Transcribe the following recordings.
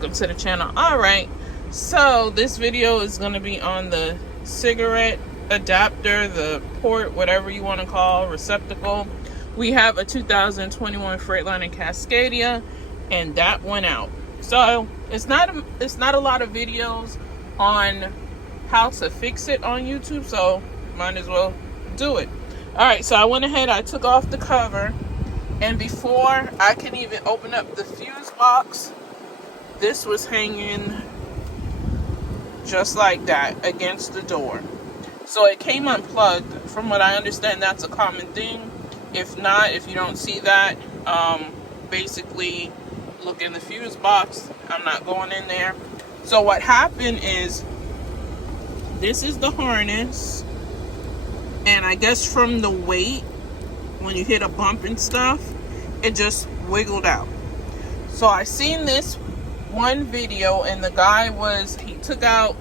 welcome to the channel. All right, so this video is going to be on the cigarette adapter, the port, whatever you want to call, receptacle. We have a 2021 Freightliner Cascadia, and that went out. So it's not a lot of videos on how to fix it on YouTube, so might as well do it. All right, so I went ahead, I took off the cover, and before I can even open up the fuse box, this was hanging just like that against the door. So it came unplugged. From what I understand, that's a common thing. If not, if you don't see that, basically look in the fuse box. I'm not going in there. So what happened is, this is the harness, and I guess from the weight, when you hit a bump and stuff, it just wiggled out. So I seen this one video, and the guy he took out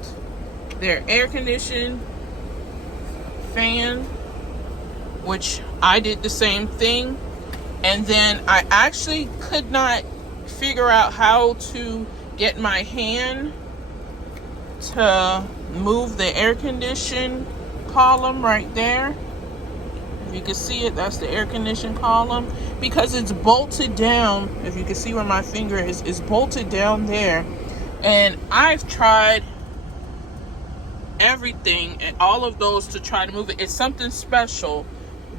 their air conditioning fan, which I did the same thing, and then I actually could not figure out how to get my hand to move the air condition column right there. If you can see it, that's the air condition column, because it's bolted down. If you can see where my finger is, it's bolted down there. And I've tried everything and all of those to try to move it. It's something special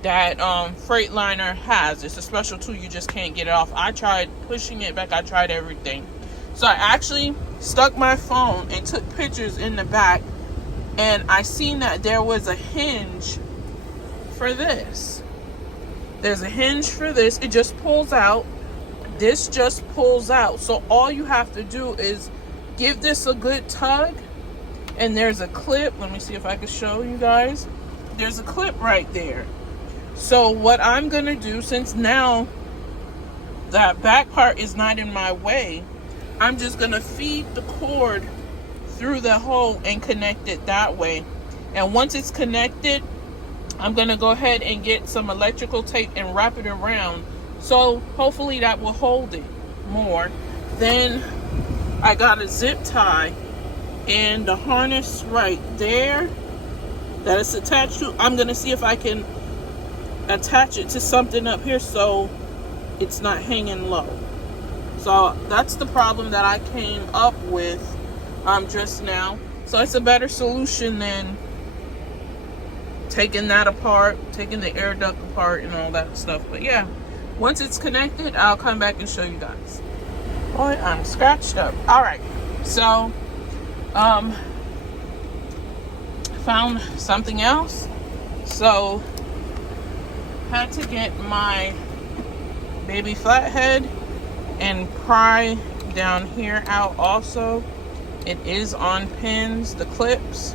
that Freightliner has. It's a special tool, you just can't get it off. I tried pushing it back, I tried everything. So I actually stuck my phone and took pictures in the back, and I seen that there was a hinge for this. There's a hinge for this. It just pulls out. This just pulls out. So all you have to do is give this a good tug, and there's a clip. Let me see if I can show you guys. There's a clip right there. So what I'm gonna do, since now that back part is not in my way, I'm just gonna feed the cord through the hole and connect it that way. And once it's connected, I'm gonna go ahead and get some electrical tape and wrap it around. So hopefully that will hold it more. Then I got a zip tie, and the harness right there that it's attached to, I'm gonna see if I can attach it to something up here so it's not hanging low. So that's the problem that I came up with just now. So it's a better solution than taking that apart, taking the air duct apart and all that stuff. But yeah, once it's connected, I'll come back and show you guys. Boy, I'm scratched up. All right, so found something else. So had to get my baby flathead and pry down here out also. It is on pins, the clips.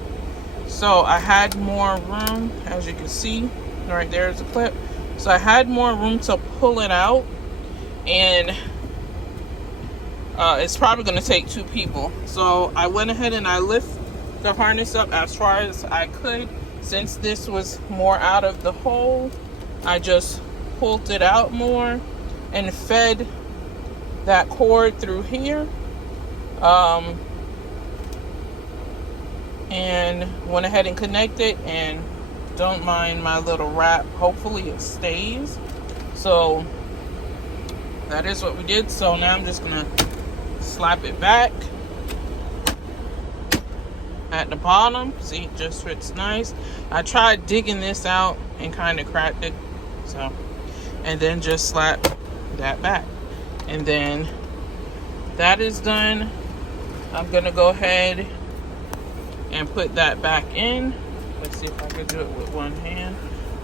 So I had more room, as you can see, right there is a clip. So I had more room to pull it out, and it's probably gonna take 2 people. So I went ahead and I lift the harness up as far as I could. Since this was more out of the hole, I just pulled it out more and fed that cord through here. And went ahead and connected, and don't mind my little wrap. Hopefully it stays. So that is what we did. So now I'm just gonna slap it back at the bottom. See, it just fits nice. I tried digging this out and kind of cracked it. So, and then just slap that back. And then that is done. I'm gonna go ahead and put that back in. Let's see if I can do it with one hand.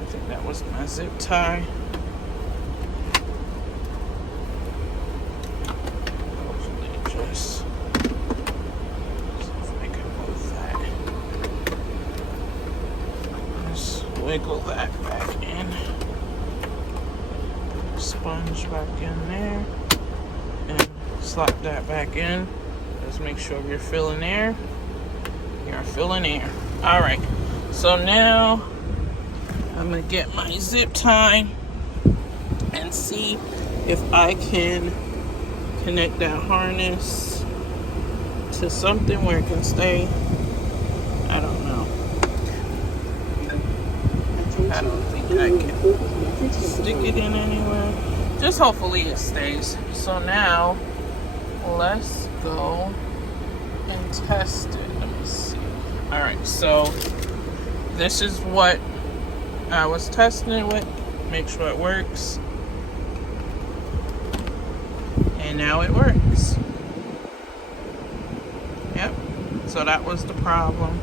I think that was my zip tie. Hopefully just see if I can move that. Just wiggle that back in. Sponge back in there. And slap that back in. Just make sure you're filling air. You're filling air. All right, so now I'm gonna get my zip tie and see if I can connect that harness to something where it can stay. I don't know. I don't think I can stick it in anywhere. Just hopefully it stays. So now let's go and test it. Let me see. Alright, so this is what I was testing it with. Make sure it works. And now it works. Yep. So that was the problem.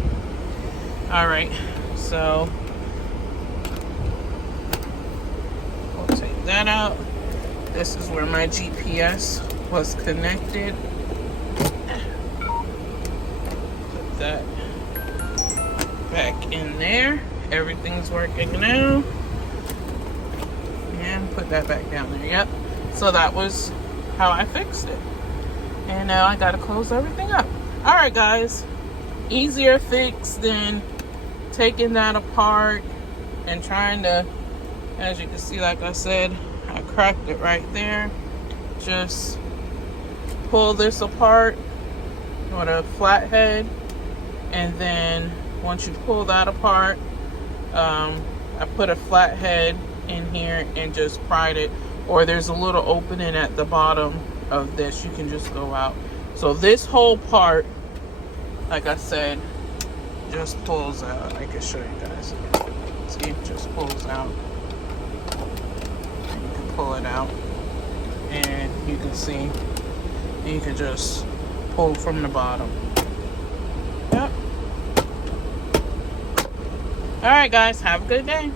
Alright, so we'll take that out. This is where my GPS was connected. Put that back in there. Everything's working now. And put that back down there. Yep. So that was how I fixed it. And now I gotta close everything up. Alright guys. Easier fix than taking that apart and trying to, as you can see, like I said, I cracked it right there. Just pull this apart with a flathead, and then once you pull that apart, I put a flathead in here and just pried it, or there's a little opening at the bottom of this, you can just go out. So this whole part, like I said, just pulls out. I can show you guys. See, it just pulls out. And you can pull it out, and you can see, you can just pull from the bottom. Yep. All right, guys, have a good day.